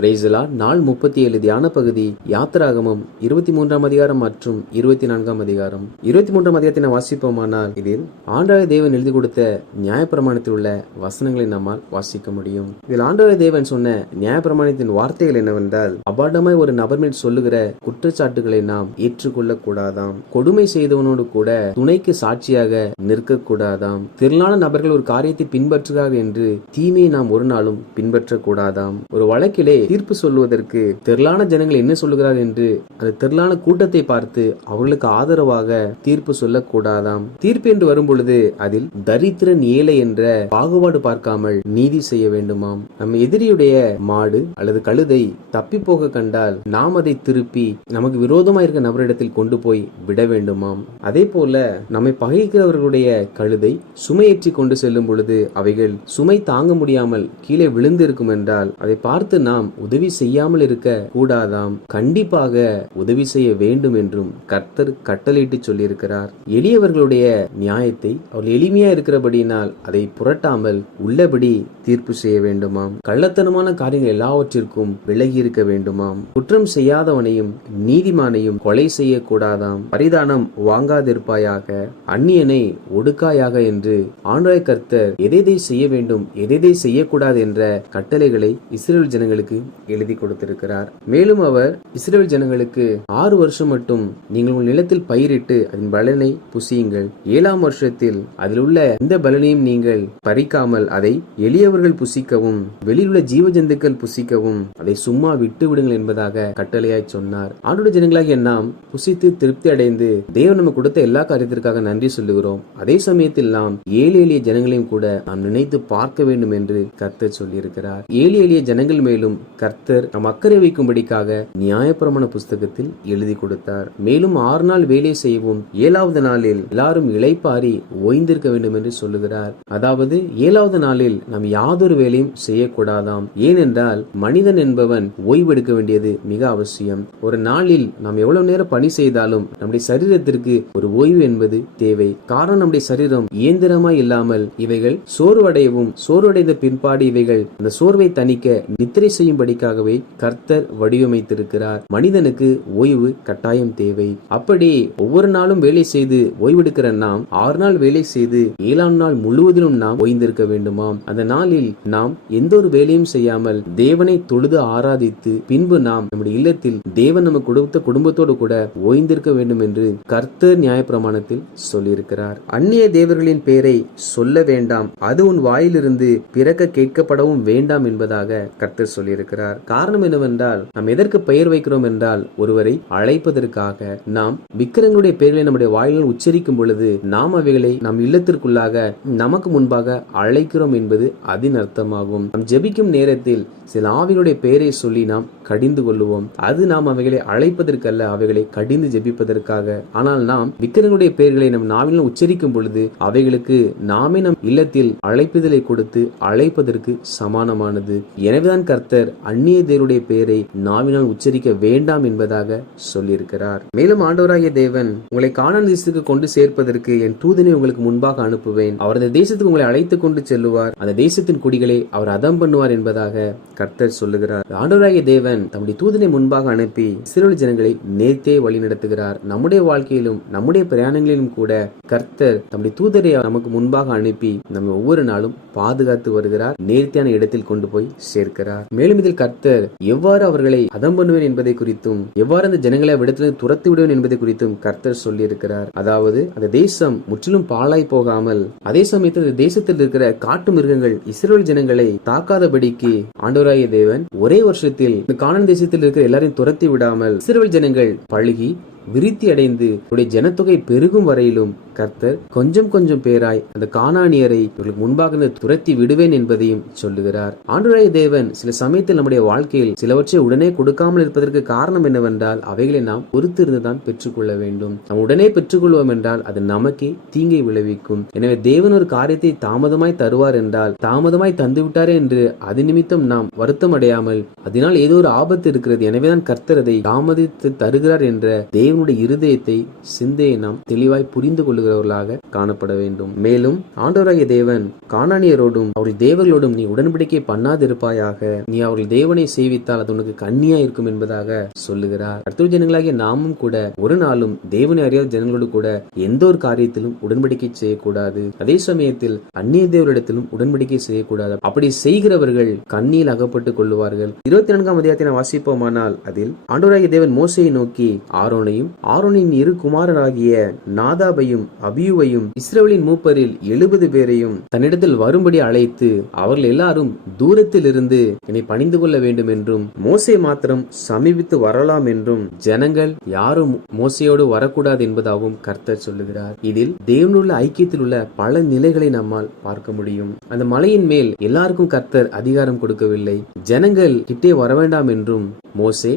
நாள் 37 தியான பகுதி யாத்திராகமம் 23ஆம் அதிகாரம் மற்றும் 24ஆம் அதிகாரம். 23ஆம் அதிகாரத்தை நாம் வாசிப்போமானால் இதில் ஆண்டவராகிய தேவன் எழுதி கொடுத்த நியாயப்பிரமாணத்தில் உள்ள வசனங்களை நம்மால் வாசிக்க முடியும். இதில் ஆண்டவராகிய தேவன் சொன்ன நியாயப்பிரமாணத்தின் வார்த்தைகள் என்னவென்றால், அபாண்டமாய் ஒரு நபர் மேல் சொல்லுகிற குற்றச்சாட்டுகளை நாம் ஏற்றுக்கொள்ள கூடாதாம். கொடுமை செய்தவனோடு கூட துணைக்கு சாட்சியாக நிற்க கூடாதாம். திரளான நபர்கள் ஒரு காரியத்தை பின்பற்றுகிறார்கள் என்று தீமையை நாம் ஒரு நாளும் பின்பற்ற கூடாதாம். ஒரு வழக்கிலே தீர்ப்பு சொல்வதற்கு திரளான ஜனங்கள் என்ன சொல்லுகிறார் என்று அந்த திரளான கூட்டத்தை பார்த்து அவர்களுக்கு ஆதரவாக தீர்ப்பு சொல்லக்கூடாதாம். தீர்ப்பு என்று வரும் பொழுது அதில் தரித்திரன் ஏழை என்ற பாகுபாடு பார்க்காமல் நீதி செய்ய வேண்டுமாம். நம் எதிரியுடைய மாடு அல்லது கழுதை தப்பி போக கண்டால் நாம் அதை திருப்பி நமக்கு விரோதமாக இருக்க நபரிடத்தில் கொண்டு போய் விட வேண்டுமாம். அதே போல நம்மை பகைக்கிறவர்களுடைய கழுதை சுமையேற்றி கொண்டு செல்லும் பொழுது அவைகள் சுமை தாங்க முடியாமல் கீழே விழுந்து இருக்கும் என்றால் அதை பார்த்து நாம் உதவி செய்யாமல் இருக்க கூடாதாம். கண்டிப்பாக உதவி செய்ய வேண்டும் என்றும் கர்த்தர் கட்டளையிட்டு சொல்லியிருக்கிறார். எளியவர்களுடைய நியாயத்தை அவர்கள் எளிமையா இருக்கிறபடியினால் அதை புரட்டாமல் உள்ளபடி தீர்ப்பு செய்ய வேண்டுமாம். கள்ளத்தனமான காரியங்கள் எல்லாவற்றிற்கும் விலகி இருக்க வேண்டுமாம். குற்றம் செய்யாதவனையும் நீதிமானையும் கொலை செய்ய கூடாதாம். பரிதானம் வாங்காதிருப்பாயாக, அந்நியனை ஒடுக்காயாக என்று ஆண்டவராகிய கர்த்தர் எதை செய்ய வேண்டும் எதை செய்யக்கூடாது என்ற கட்டளைகளை இஸ்ரவேல் ஜனங்களுக்கு எழுதி கொடுத்திருக்கிறார். மேலும் அவர் இஸ்ரவேல் ஜனங்களுக்கு 6 வருஷம் மட்டும் நீங்கள் உங்கள் நிலத்தில் பயிரிட்டு அதன் பலனை புசியுங்கள். 7ஆம் வருஷத்தில் அதில் உள்ள எந்த பலனையும் நீங்கள் பறிக்காமல் அதை எளியவர்கள் புசிக்கவும் வெளியில் உள்ள ஜீவ ஜந்துக்கள் புசிக்கவும் அதை சும்மா விட்டு விடுங்கள் என்பதாக கட்டளையாய் சொன்னார். ஆண்டவருடைய ஜனங்களாகிய நாம் புசித்து திருப்தி அடைந்து தேவன் நமக்கு கொடுத்த எல்லா காரியத்திற்காக நன்றி சொல்லுகிறோம். அதே சமயத்தில் நாம் எளிய ஜனங்களையும் கூட நாம் நினைத்து பார்க்க வேண்டும் என்று கர்த்தர் சொல்லியிருக்கிறார். எளிய ஜனங்கள் மேலும் கர்த்தர் நம் அக்கறை வைக்கும்படிக்காக நியாயப்பிரமாண புஸ்தகத்தில் எழுதி கொடுத்தார். மேலும் 6 நாள் வேலை செய்யவும் 7வது நாளில் எல்லாரும் இளைப்பாரி ஓய்ந்திருக்க வேண்டும் என்று சொல்லுகிறார். அதாவது 7வது நாளில் நாம் யாதொரு வேலையும் செய்யக்கூடாதாம். ஏனென்றால் மனிதன் என்பவன் ஓய்வெடுக்க வேண்டியது மிக அவசியம். ஒரு நாளில் நாம் எவ்வளவு நேரம் பணி செய்தாலும் நம்முடைய சரீரத்திற்கு ஒரு ஓய்வு என்பது தேவை. காரணம், நம்முடைய சரீரம் இயந்திரமாய் இல்லாமல் இவைகள் சோர்வடைந்த பின்பாடு இவைகள் அந்த சோர்வை தணிக்க நித்திரை செய்யும்படிக்காகவே கர்த்தர் வடிவமைத்திருக்கிறார். மனிதனுக்கு ஓய்வு கட்டாயம் தேவை. அப்படி ஒவ்வொரு நாளும் வேலை செய்து ஓய்வெடுக்கிற நாம் 6 நாள் வேலை செய்து 7ஆம் நாள் முழுவதிலும் நாம் ஓய்ந்திருக்க வேண்டுமாம். அந்த நாளில் நாம் எந்த ஒரு வேலையும் செய்யாமல் தேவனை தொழுது ஆராதித்து பின்பு நாம் நம்முடைய இல்லத்தில் தேவன் நமக்கு கொடுத்த குடும்பத்தோடு கூட ஓய்ந்திருக்க வேண்டும் என்று கர்த்தர் நியாயப்பிரமாணத்தில் சொல்லியிருக்கிறார். அந்நிய தேவர்களின் பெயரை சொல்ல வேண்டாம், அது உன் வாயிலிருந்து பிறக்க கேட்கப்படவும் வேண்டாம் என்பதாக கர்த்தர் சொல்லியிருக்கிறார். காரணம் என்னவென்றால், நாம் எதற்கு பெயர் வைக்கிறோம் என்றால் ஒருவரை அழைப்பதற்காக. நாம் விக்கிரங்களுடைய பெயர்களை நம்முடைய வாயிலில் உச்சரிக்கும் பொழுது நாம் அவைகளை நம் இல்லத்திற்குள்ளாக நமக்கு முன்பாக அழைக்கிறோம் என்பது அதன் அர்த்தமாகும். நாம் ஜெபிக்கும் நேரத்தில் சில ஆவிகளுடைய பெயரை சொல்லி நாம் கடிந்து கொள்ளுவோம். அது நாம் அவைகளை அழைப்பதற்கல்ல, அவைகளை கடிந்து ஜெபிப்பதற்காக. ஆனால் நாம் விக்கிரங்களுடைய பெயர்களை நம் நாவினால் உச்சரிக்கும் பொழுது அவைகளுக்கு நாமே நம் இல்லத்தில் அழைப்புதலை கொடுத்து அழைப்பதற்கு சமானமானது. எனவேதான் கர்த்தர் அந்நிய தேவனுடைய பெயரை நாவினால் உச்சரிக்க வேண்டாம் என்பதாக சொல்லியிருக்கிறார். மேலும் ஆண்டவராகிய தேவன் உங்களை கானான் தேசத்துக்கு கொண்டு சேர்ப்பதற்கு என் தூதனை உங்களுக்கு முன்பாக அனுப்புவேன். அவர் அந்த தேசத்துக்கு உங்களை அழைத்துக் கொண்டு செல்லுவார். அந்த தேசத்தின் குடிகளை அவர் அதம் பண்ணுவார் என்பதாக கர்த்தர் சொல்லுகிறார். ஆண்டவராகிய தேவன் தம்முடைய தூதனை முன்பாக அனுப்பி இஸ்ரவேல் ஜனங்களை நேர்த்தே வழி நடத்துகிறார். நம்முடைய வாழ்க்கையிலும் நம்முடைய பிரயாணங்களிலும் கூட கர்த்தர் தம்முடைய தூதரை நமக்கு முன்பாக அனுப்பி நம்ம ஒவ்வொரு நாளும் பாதுகாத்து வருகிறார். நேர்த்தியான இடத்தில் கொண்டு போய் சேர்க்கிறார். மேலும் இதில் கர்த்தர் எவ்வாறு அவர்களை அதம் பண்ணுவேன் என்பதை குறித்தும் எவ்வாறு அந்த ஜனங்களை விடத்திலிருந்து துரத்தி விடுவேன் என்பதை குறித்தும் கர்த்தர் சொல்லி இருக்கிறார். அதாவது அந்த தேசம் முற்றிலும் பாழாய் போகாமல் அதே சமயத்தில் அந்த தேசத்தில் இருக்கிற காட்டு மிருகங்கள் இஸ்ரவேல் ஜனங்களை தாக்காதபடிக்கு ஆண்டவராகிய தேவன் ஒரே வருஷத்தில் கானான் தேசத்தில் இருக்கிற எல்லாரையும் துரத்தி விடாமல் இஸ்ரவேல் ஜனங்கள் பழுகி விருத்தி அடைந்து ஜனத்தொகை பெருகும் வரையிலும் கர்த்தர் கொஞ்சம் கொஞ்சம் பேராய் அந்த கானானியரை இவர்களுக்கு முன்பாக துரத்தி விடுவேன் என்பதையும் சொல்லுகிறார். ஆண்டவராகிய தேவன் சில சமயத்தில் நம்முடைய வாழ்க்கையில் சிலவற்றை உடனே கொடுக்காமல் இருப்பதற்கு காரணம் என்னவென்றால் அவைகளை நாம் பொறுத்திருந்துதான் பெற்றுக்கொள்ள வேண்டும். நாம் உடனே பெற்றுக்கொள்வோம் என்றால் அது நமக்கே தீங்கை விளைவிக்கும். எனவே தேவன் ஒரு காரியத்தை தாமதமாய் தருவார் என்றால் தாமதமாய் தந்து விட்டாரே என்று அது நிமித்தம் நாம் வருத்தம் அடையாமல் அதனால் ஏதோ ஒரு ஆபத்து இருக்கிறது, எனவேதான் கர்த்தர் அதை தாமதித்து தருகிறார் என்ற தேவ தேவனுடைய இருதயத்தை சிந்தையை நாம் தெளிவாய் புரிந்து கொள்கிறவர்களாக காணப்பட வேண்டும். மேலும் ஆண்டவராகிய தேவன் கானானியரோடும் அவர்கள் தேவர்களோடும் நீ உடன்படிக்கை பண்ணாதிருப்பாயாக, நீ அவர்கள் தேவனை சேவித்தால் அது உனக்கு கண்ணியா இருக்கும் என்பதாக சொல்லுகிறார். அடுத்த ஜனங்களாகிய நாமும் கூட ஒரு நாளும் தேவனை அறியாத ஜனங்களோடு கூட எந்த ஒரு காரியத்திலும் உடன்படிக்கை செய்யக்கூடாது. அதே சமயத்தில் அந்நிய தேவரிடத்திலும் உடன்படிக்கை செய்யக்கூடாது. அப்படி செய்கிறவர்கள் கண்ணியில் அகப்பட்டுக் கொள்ளுவார்கள். 24ஆம் அதிகாரத்தை வாசிப்போமானால் அதில் ஆண்டவராகிய தேவன் மோசேயை நோக்கி ஆரோனையும் ஆரோனின் இரு குமாரராகிய நாதாபையும் அபியூவையும் இஸ்ரவேலின் மூப்பரில் 70 பேரையும் தன்னிடத்தில் வரும்படி அழைத்து அவர்கள் எல்லாரும் தூரத்தில் இருந்து என்னை பணிந்து கொள்ள வேண்டும் என்றும் மோசே மாத்திரம் சமீபித்து வரலாம் என்றும் ஜனங்கள் யாரும் மோசையோடு வரக்கூடாது என்பதாகவும் கர்த்தர் சொல்லுகிறார். இதில் தேவனுள்ள ஐக்கியத்தில் உள்ள பல நிலைகளை நம்மால் பார்க்க முடியும். அந்த மலையின் மேல் எல்லாருக்கும் கர்த்தர் அதிகாரம் கொடுக்கவில்லை. ஜனங்கள் கிட்டே வர வேண்டாம் என்றும் மோசே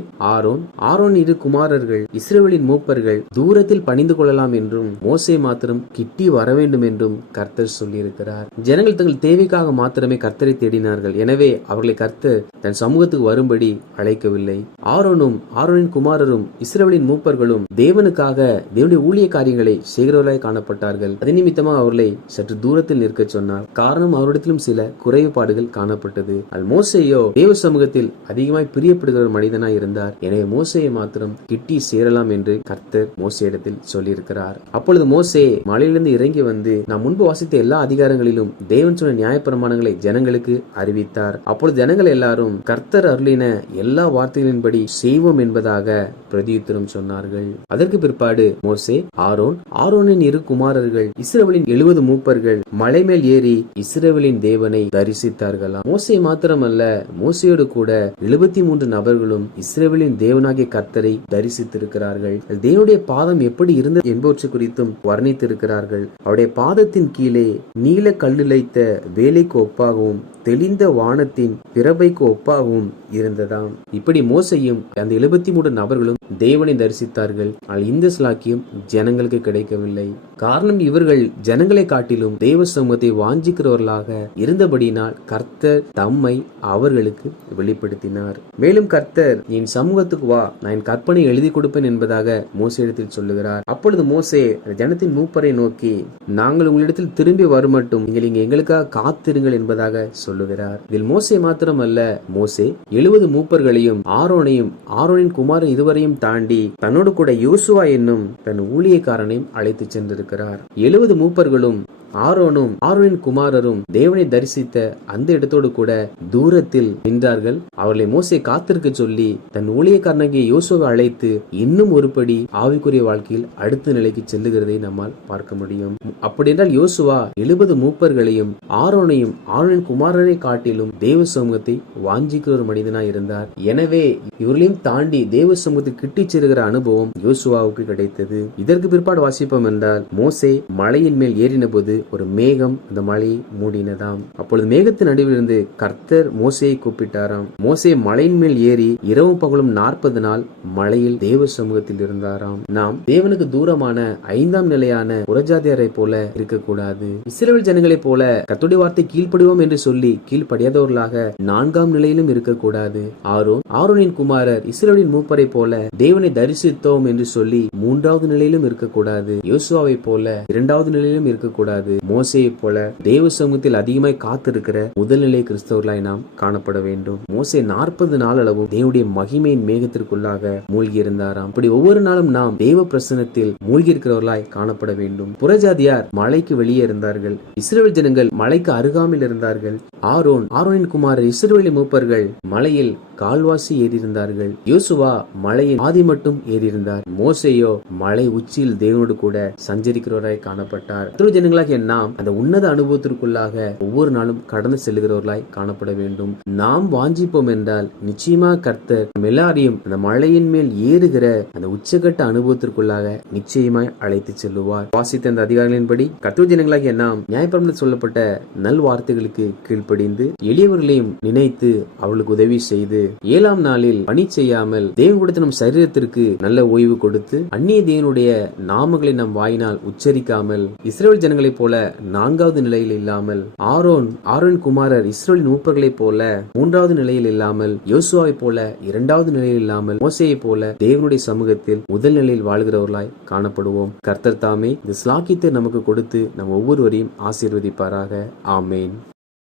ஆரோன் இரு குமாரர்கள் இஸ்ரவேலின் மூப்பர்கள் தூரத்தில் பணிந்து கொள்ளலாம் என்றும் மோசே மாத்திரம் கிட்டி வர வேண்டும் என்றும் கர்த்தர் சொல்லியிருக்கிறார். ஜனங்கள் தங்கள் தேவைக்காக மாத்திரமே கர்த்தரை தேடினார்கள். எனவே அவர்களை கர்த்தர் தன் சமூகத்துக்கு வரும்படி அழைக்கவில்லை. ஆரோனின் குமாரரும் இஸ்ரவேலின் மூப்பர்களும் தேவனுக்காக தேவனுடைய ஊழிய காரியங்களை செய்கிறவர்களாய் காணப்பட்டார்கள். அது நிமித்தமாக அவர்களை சற்று தூரத்தில் நிற்க சொன்னார். காரணம் அவரிடத்திலும் சில குறைபாடுகள் காணப்பட்டது. அது மோசேயோ தேவ சமூகத்தில் அதிகமாய் பிரியப்படுகிற மனிதனாய் இருந்தார். எனவே மோசேயை மாத்திரம் கிட்டி சேரலாம் என்று கர்த்தர் மோசேயிடத்தில் சொல்லியிருக்கிறார். அப்பொழுது மோசே மலையிலிருந்து இறங்கி வந்து நாம் முன்பு வாசித்த எல்லா அதிகாரங்களிலும் தேவன் சொன்ன நியாயப்பிரமாணங்களை ஜனங்களுக்கு அறிவித்தார். அப்பொழுது ஜனங்கள் எல்லாரும் கர்த்தர் அருளின எல்லா வார்த்தைகளின்படி செய்வோம் என்பதாக பிரதியுத்தரம் சொன்னார்கள். அதற்கு பிற்பாடு மோசே ஆரோனின் இரு குமாரர்கள் இஸ்ரவேலின் 70 மூப்பர்கள் மலை மேல் ஏறி இஸ்ரவேலின் தேவனை தரிசித்தார்களாம். மோசே மாத்திரமல்ல, மோசையோடு கூட 73 நபர்களும் இஸ்ரவேலின் தேவனாகிய கர்த்தரை தரிசித்திருக்கிறார்கள். தேவனுடைய பாதம் எப்படி இருந்தது என்பவற்றை குறித்தும் வர்ணித்திருக்கிறார்கள். அவருடைய பாதத்தின் கீழே நீல கல்லுளைத்த வேலைக்கு ஒப்பாகவும் தெளிந்த வானத்தின் பிறபைக்கு ஒப்பாகவும் இருந்ததாம். இப்படி மோசையும் அந்த 73 நபர்களும் தேவனை தரிசித்தார்கள். ஆனால் இந்த ஸ்லாக்கியம் ஜனங்களுக்கு கிடைக்கவில்லை. காரணம், இவர்கள் ஜனங்களை காட்டிலும் தேவ சமூகத்தை வாஞ்சிக்கிறவர்களாக இருந்தபடியினால் கர்த்தர் தம்மை அவர்களுக்கு வெளிப்படுத்தினார். மேலும் கர்த்தர் என் சமூகத்துக்கு வா, நான் என் கற்பனை எழுதி கொடுப்பேன் என்பதாக மோசையிடத்தில் சொல்லுகிறார். அப்பொழுது மோசே ஜனத்தின் மூப்பரை நோக்கி, நாங்கள் உங்களிடத்தில் திரும்பி வருமட்டும் நீங்கள் இங்கே எங்களுக்காக காத்திருங்கள் என்பதாக சொல்லுகிறார். இதில் மோசே மாத்திரமல்ல, மோசே 70 மூப்பர்களையும் ஆரோனின் குமாரன் இருவரையும் தாண்டி தன்னோடு கூட யோசுவா என்னும் தன் ஊழியக்காரனையும் அழைத்து சென்றிருக்கிறார். 70 மூப்பர்களும் ஆரோனின் குமாரரும் தேவனை தரிசித்த அந்த இடத்தோடு கூட தூரத்தில் நின்றார்கள். அவர்களை மோசே காத்திருக்க சொல்லி தன் ஊழியக்காரனாகிய யோசுவை அழைத்து இன்னும் ஒருபடி ஆவிக்குரிய வாழ்க்கையில் அடுத்த நிலைக்கு செல்லுகிறதை நம்மால் பார்க்க முடியும். அப்படி என்றால் யோசுவா 70 மூப்பர்களையும் ஆரோனின் குமாரரை காட்டிலும் தேவ சமூகத்தை வாஞ்சிக்கிற ஒரு மனிதனாய் இருந்தார். எனவே இவர்களையும் தாண்டி தேவ சமூகத்தை கிட்டி சேருகிற அனுபவம் யோசுவாவுக்கு கிடைத்தது. இதற்கு பிற்பாடு வாசிப்போம் என்றால் மோசே மலையின் மேல் ஏறின போது ஒரு மேகம் அந்த மலையை மூடினதாம். அப்பொழுது மேகத்தின் நடுவிலிருந்து கர்த்தர் மோசையை கூப்பிட்டாராம். மோசே மலையின் மேல் ஏறி இரவும் பகலும் 40 நாள் மலையில் தேவ சமூகத்தில் இருந்தாராம். நாம் தேவனுக்கு தூரமான 5ஆம் நிலையான புறஜாதியாரை போல இருக்கக்கூடாது. இஸ்ரவேல் ஜனங்களைப் போல கர்த்தருடைய வார்த்தை கீழ்ப்படிவோம் என்று சொல்லி கீழ்ப்படியாதவர்களாக 4ஆம் நிலையிலும் இருக்கக்கூடாது. ஆரோனின் குமாரர் இஸ்ரவேலின் மூப்பரை போல தேவனை தரிசித்தோம் என்று சொல்லி 3ஆவது நிலையிலும் இருக்கக்கூடாது. யோசுவாவை போல 2ஆவது நிலையிலும் இருக்கக்கூடாது. மோசையை போல தேவ சமூகத்தில் அதிகமாய் காத்திருக்கிற முதல்நிலை கிறிஸ்தவர்களாய் நாம் காணப்பட வேண்டும். மோசே 40 நாள் அளவும் தேவனுடைய மகிமையின் மேகத்திற்குள்ளாக மூழ்கி இருந்தாராம். அப்படி ஒவ்வொரு நாளும் நாம் தேவ பிரசன்னத்தில் மூழ்கி இருக்கிறவர்களாய் காணப்பட வேண்டும். புறஜாதியார் மலைக்கு வெளியே இருந்தார்கள். இஸ்ரவேல் ஜனங்கள் மலைக்கு அருகாமையில் இருந்தார்கள். ஆரோனின் குமாரர் இஸ்ரவேலின் மூப்பர்கள் மலையில் கால்வாசி ஏறியிருந்தார்கள். யோசுவா மலையின் ஆதி மட்டும் ஏறியிருந்தார். மோசேயோ மலை உச்சியில் தேவனோடு கூட சஞ்சரிக்கிறவராய் காணப்பட்டார். ஜனங்களாகிய நாம் அந்த உன்னத அனுபவத்திற்குள்ளாக ஒவ்வொரு நாளும் கடந்து செல்கிறவர்களாய் காணப்பட வேண்டும். நாம் வாஞ்சிப்போம் என்றால் நிச்சயமாக கர்த்தர் எல்லாரையும் அந்த மலையின் மேல் ஏறுகிற அந்த உச்சகட்ட அனுபவத்திற்குள்ளாக நிச்சயமாய் அழைத்து செல்லுவார். வாசித்த அந்த அதிகாரங்களின்படி கர்த்தர் ஜனங்களாகிய நாம் நியாயப்பிரமாணத்தில் சொல்லப்பட்ட நல் வார்த்தைகளுக்கு கீழ்ப்படிந்து எளியவர்களையும் நினைத்து அவர்களுக்கு உதவி செய்து 7ஆம் நாளில் பணி செய்யாமல் தேவன் கொடுத்த நம் சரீரத்திற்கு நல்ல ஓய்வு கொடுத்து அந்நிய தேவனுடைய நாமங்களை நம் வாயினால் உச்சரிக்காமல் இஸ்ரேல் ஜனங்களைப் போல 4வது நிலையில் இல்லாமல் ஆரோன் குமாரர் இஸ்ரேலின் மூப்பர்களைப் போல 3வது நிலையில் இல்லாமல் யோசுவாவைப் போல 2வது நிலையில் இல்லாமல் மோசேயைப் போல தேவனுடைய சமூகத்தில் முதல் நிலையில் வாழ்கிறவர்களாய் காணப்படுவோம். கர்த்தர் தாமே இந்த ஸ்லாக்கியத்தை நமக்கு கொடுத்து நம் ஒவ்வொருவரையும் ஆசீர்வதிப்பாராக. ஆமேன்.